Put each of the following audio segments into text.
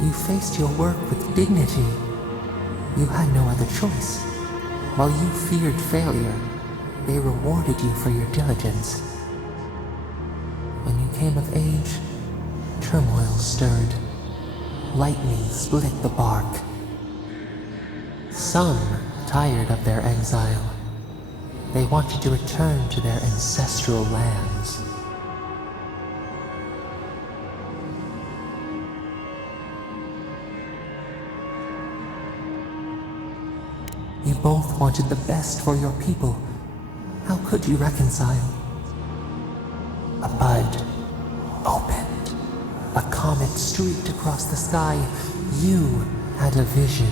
You faced your work with dignity. You had no other choice. While you feared failure, they rewarded you for your diligence. When you came of age, turmoil stirred. Lightning split the bark. Some tired of their exile. They wanted to return to their ancestral lands. You both wanted the best for your people. How could you reconcile? A bud opened. A comet streaked across the sky. You had a vision.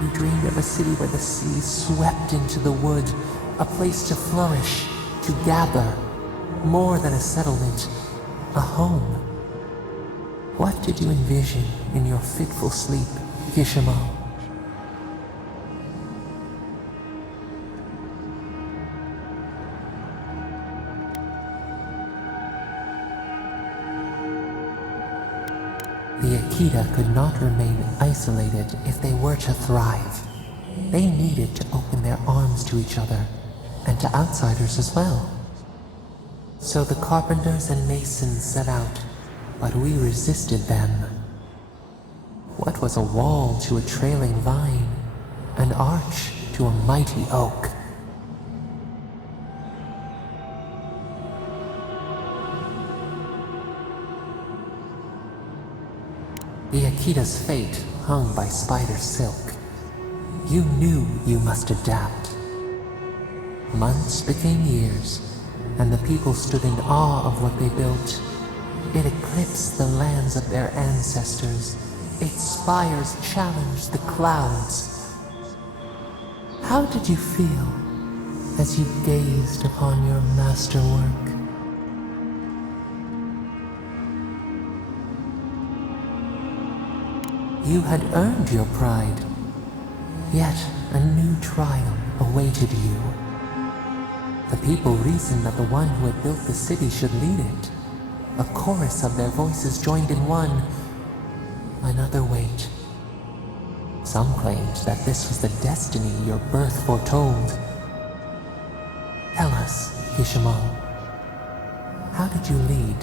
You dreamed of a city where the sea swept into the wood, a place to flourish, to gather, more than a settlement, a home. What did you envision in your fitful sleep, Kishimo? The Akita could not remain isolated if they were to thrive. They needed to open their arms to each other, and to outsiders as well. So the carpenters and masons set out, but we resisted them. What was a wall to a trailing vine, an arch to a mighty oak? The Akita's fate hung by spider silk. You knew you must adapt. Months became years, and the people stood in awe of what they built. It eclipsed the lands of their ancestors. Its spires challenged the clouds. How did you feel as you gazed upon your masterwork? You had earned your pride, yet a new trial awaited you. The people reasoned that the one who had built the city should lead it. A chorus of their voices joined in one. Another wait. Some claimed that this was the destiny your birth foretold. Tell us, Kishimo, how did you lead?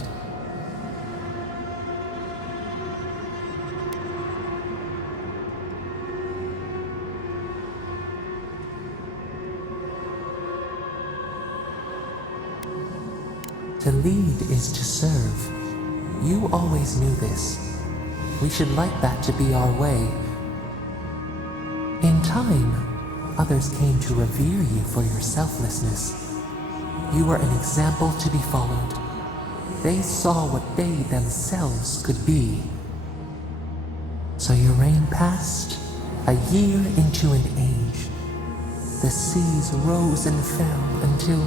To lead is to serve. You always knew this. We should like that to be our way. In time, others came to revere you for your selflessness. You were an example to be followed. They saw what they themselves could be. So your reign passed, a year into an age. The seas rose and fell until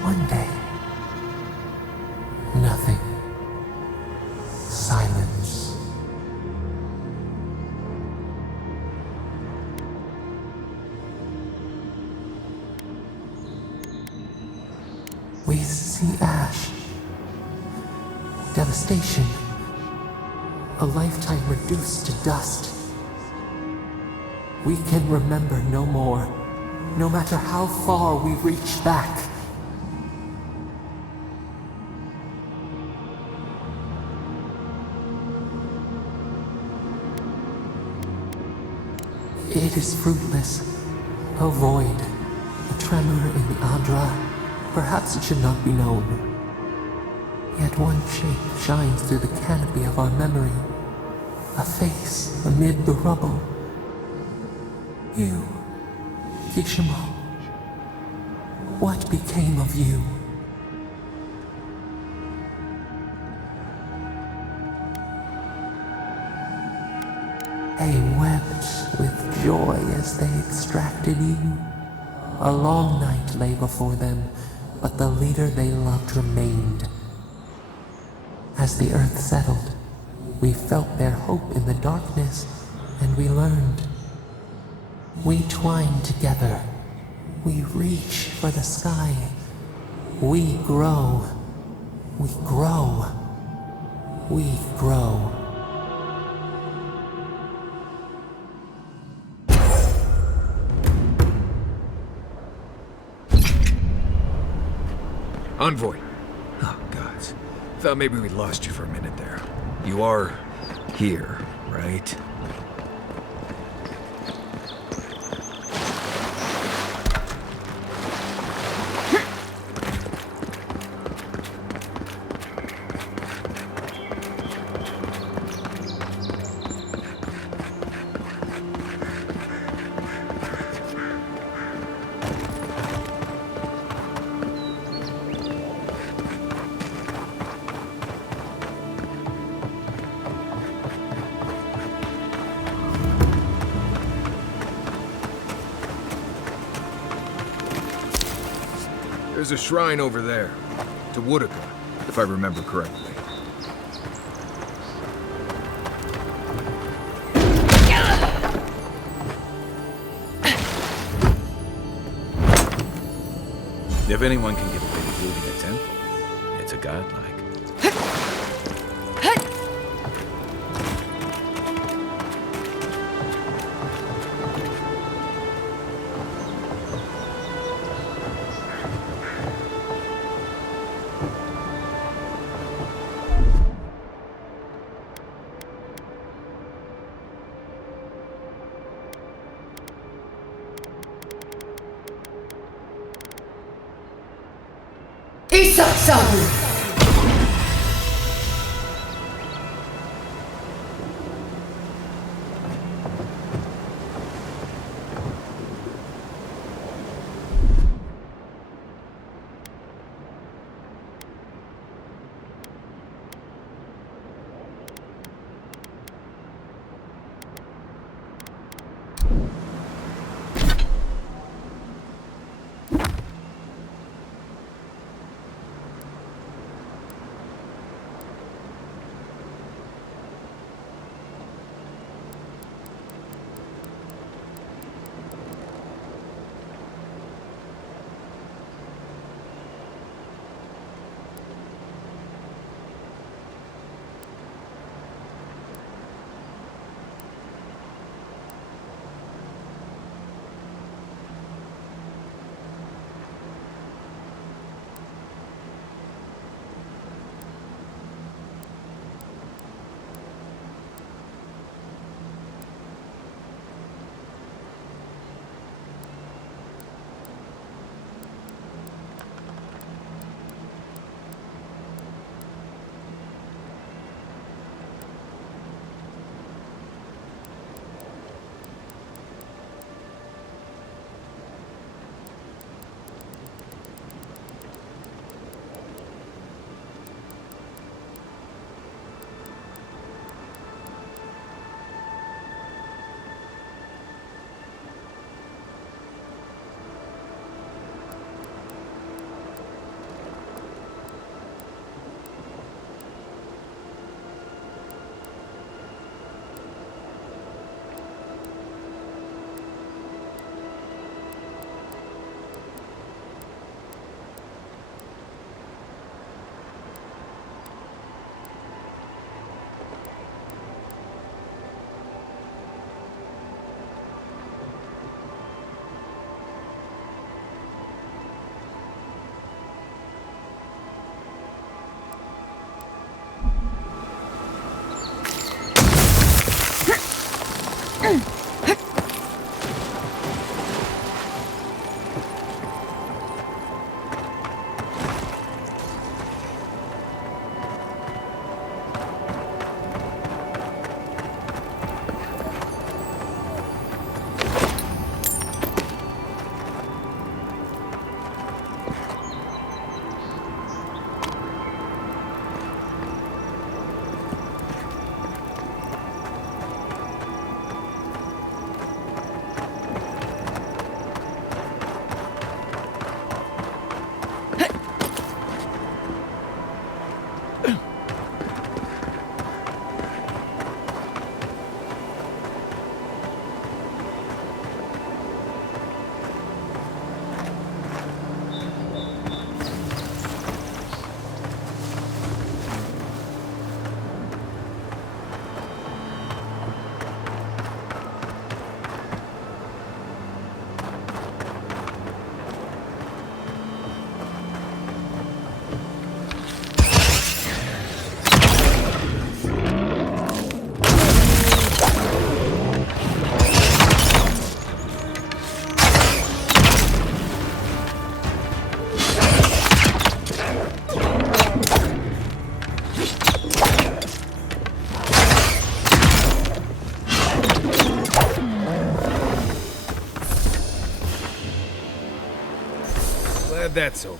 one day, nothing. Silence. We see ash, devastation, a lifetime reduced to dust. We can remember no more, no matter how far we reach back. It is fruitless, a void, a tremor in the Adra. Perhaps it should not be known. Yet one shape shines through the canopy of our memory, a face amid the rubble. You, Kishimo, what became of you? They wept with joy as they extracted you. A long night lay before them, but the leader they loved remained. As the earth settled, we felt their hope in the darkness, and we learned. We twine together. We reach for the sky. We grow. We grow. we grow. Envoy. Oh, gods. Thought maybe we lost you for a minute there. You are here, right? There's a shrine over there, to Woodaka, if I remember correctly. If anyone can get away with looting a temple, it's a godlike. Glad that's over.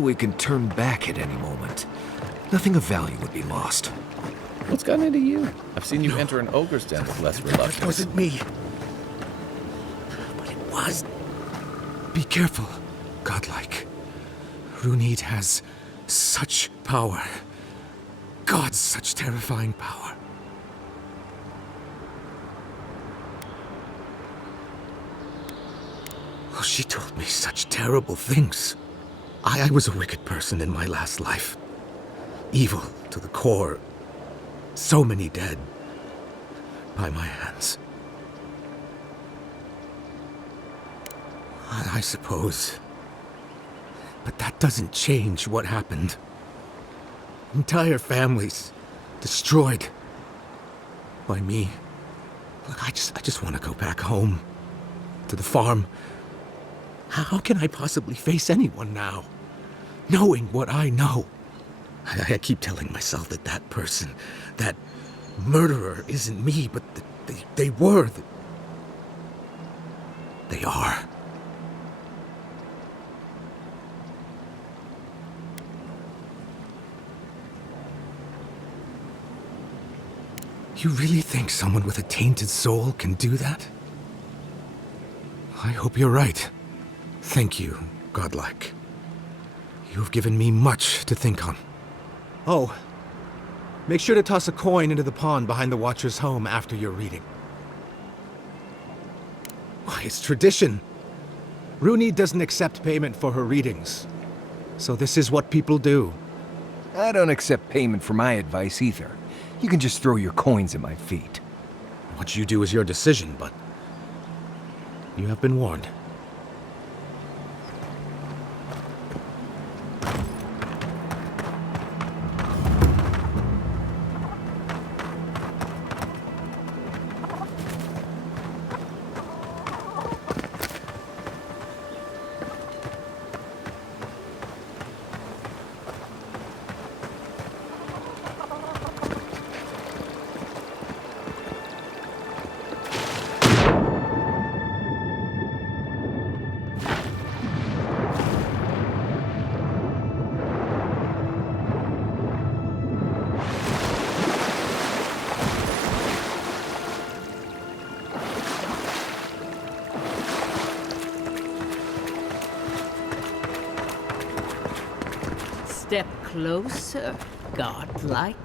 We can turn back at any moment. Nothing of value would be lost. What's gotten into you? I've seen you enter an ogre's den with less reluctance. It wasn't me. But it was. Be careful, godlike. Runid has such power. God, such terrifying power. Oh, she told me such terrible things. I was a wicked person in my last life. Evil to the core. So many dead. By my hands. I suppose. But that doesn't change what happened. Entire families destroyed. By me. Look, I just want to go back home. To the farm. How can I possibly face anyone now? Knowing what I know. I keep telling myself that that person, that murderer isn't me, but they were. They are. You really think someone with a tainted soul can do that? I hope you're right. Thank you, godlike. You've given me much to think on. Oh, make sure to toss a coin into the pond behind the Watcher's home after your reading. Why, it's tradition. Runid doesn't accept payment for her readings. So this is what people do. I don't accept payment for my advice either. You can just throw your coins at my feet. What you do is your decision, but you have been warned. Step closer, godlike.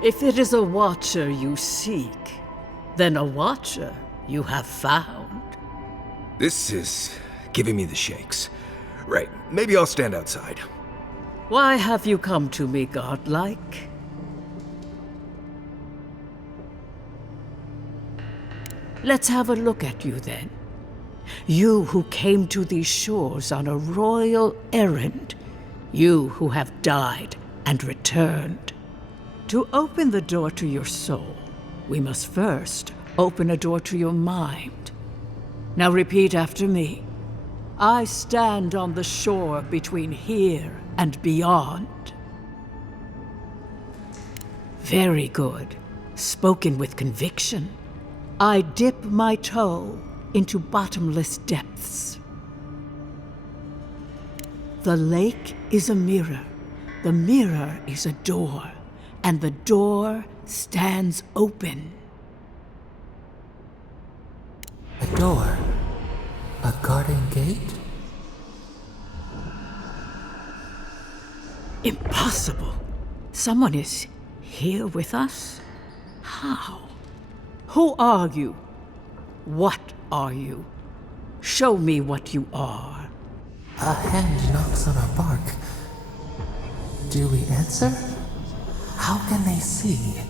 If it is a watcher you seek, then a watcher you have found. This is giving me the shakes. Right, maybe I'll stand outside. Why have you come to me, godlike? Let's have a look at you then. You who came to these shores on a royal errand. You who have died and returned. To open the door to your soul, we must first open a door to your mind. Now repeat after me. I stand on the shore between here and beyond. Very good. Spoken with conviction. I dip my toe into bottomless depths. The lake is a mirror. The mirror is a door. And the door stands open. A door? A garden gate? Impossible. Someone is here with us? How? Who are you? What are you? Show me what you are. A hand knocks on our bark. Do we answer? How can they see?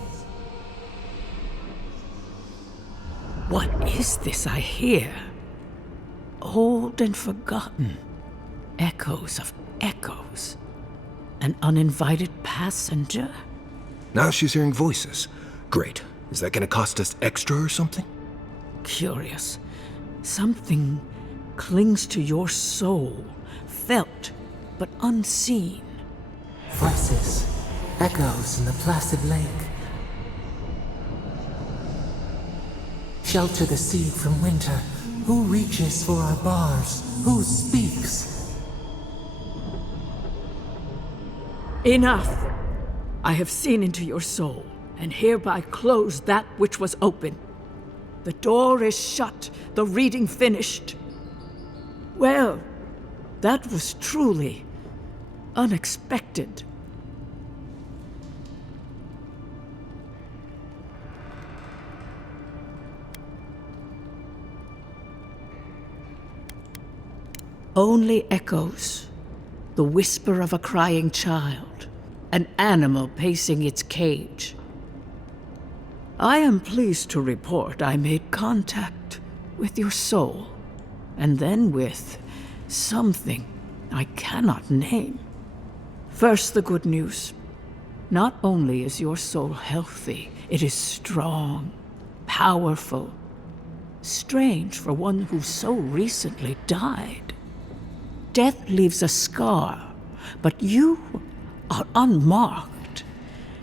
What is this I hear? Old and forgotten. Echoes of echoes. An uninvited passenger? Now she's hearing voices. Great. Is that gonna cost us extra or something? Curious. Something clings to your soul, felt but unseen. Voices, echoes in the placid lake. Shelter the seed from winter. Who reaches for our bars? Who speaks? Enough! I have seen into your soul, and hereby close that which was open. The door is shut, the reading finished. Well, that was truly unexpected. Only echoes, the whisper of a crying child, an animal pacing its cage. I am pleased to report I made contact with your soul, and then with something I cannot name. First, the good news. Not only is your soul healthy, it is strong, powerful. Strange for one who so recently died. Death leaves a scar, but you are unmarked.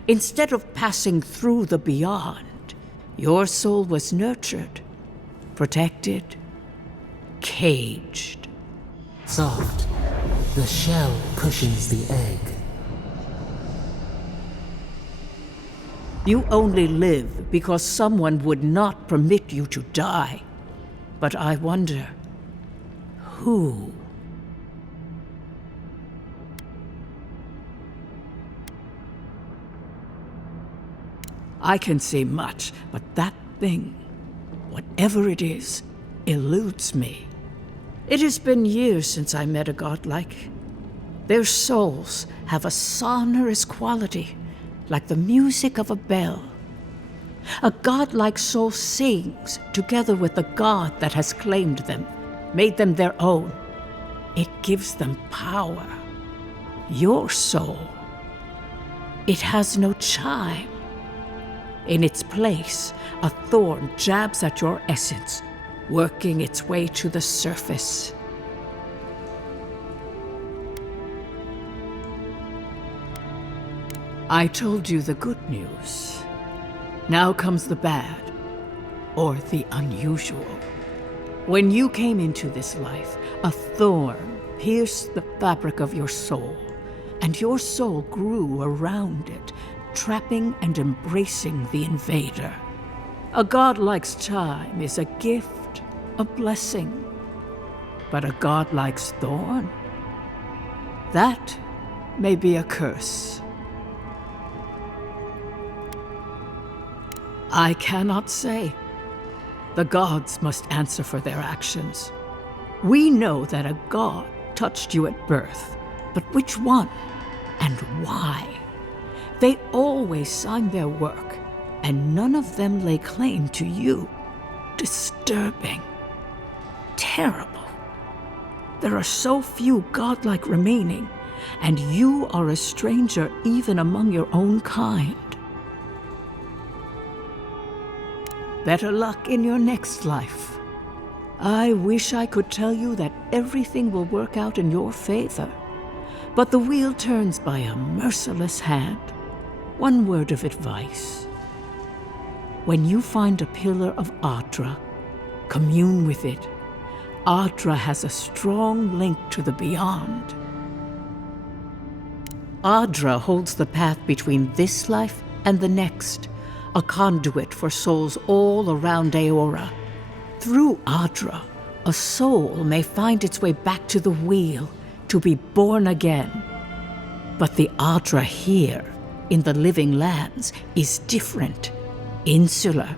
Instead of passing through the beyond, your soul was nurtured, protected, caged. Soft. The shell cushions the egg. You only live because someone would not permit you to die. But I wonder, who? I can say much, but that thing, whatever it is, eludes me. It has been years since I met a godlike. Their souls have a sonorous quality, like the music of a bell. A godlike soul sings together with the god that has claimed them, made them their own. It gives them power. Your soul, it has no chime. In its place, a thorn jabs at your essence, working its way to the surface. I told you the good news. Now comes the bad, or the unusual. When you came into this life, a thorn pierced the fabric of your soul, and your soul grew around it, trapping and embracing the invader. A godlike's time is a gift, a blessing. But a godlike's thorn? That may be a curse. I cannot say. The gods must answer for their actions. We know that a god touched you at birth, but which one and why? They always signed their work, and none of them lay claim to you. disturbing, terrible. There are so few godlike remaining, and you are a stranger even among your own kind. Better luck in your next life. I wish I could tell you that everything will work out in your favor, but the wheel turns by a merciless hand. One word of advice. When you find a pillar of Ardra, commune with it. Ardra has a strong link to the beyond. Ardra holds the path between this life and the next, a conduit for souls all around Eora. Through Ardra, a soul may find its way back to the wheel to be born again. But the Ardra here, in the living lands, is different, insular.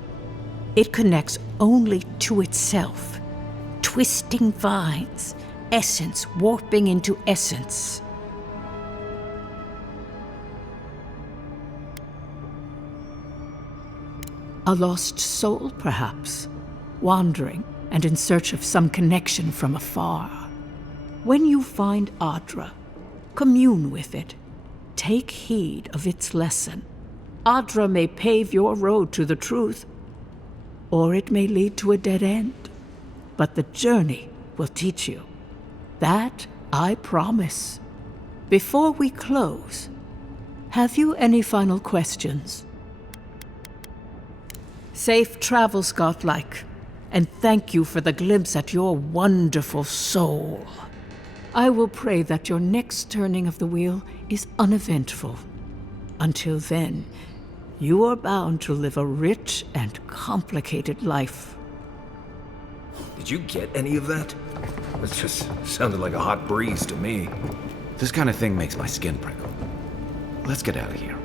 It connects only to itself, twisting vines, essence warping into essence. A lost soul, perhaps, wandering and in search of some connection from afar. When you find Ardra, commune with it. Take heed of its lesson. Ardra may pave your road to the truth, or it may lead to a dead end. But the journey will teach you. That I promise. Before we close, have you any final questions? Safe travels, godlike, and thank you for the glimpse at your wonderful soul. I will pray that your next turning of the wheel is uneventful. Until then, you are bound to live a rich and complicated life. Did you get any of that? It just sounded like a hot breeze to me. This kind of thing makes my skin prickle. Let's get out of here.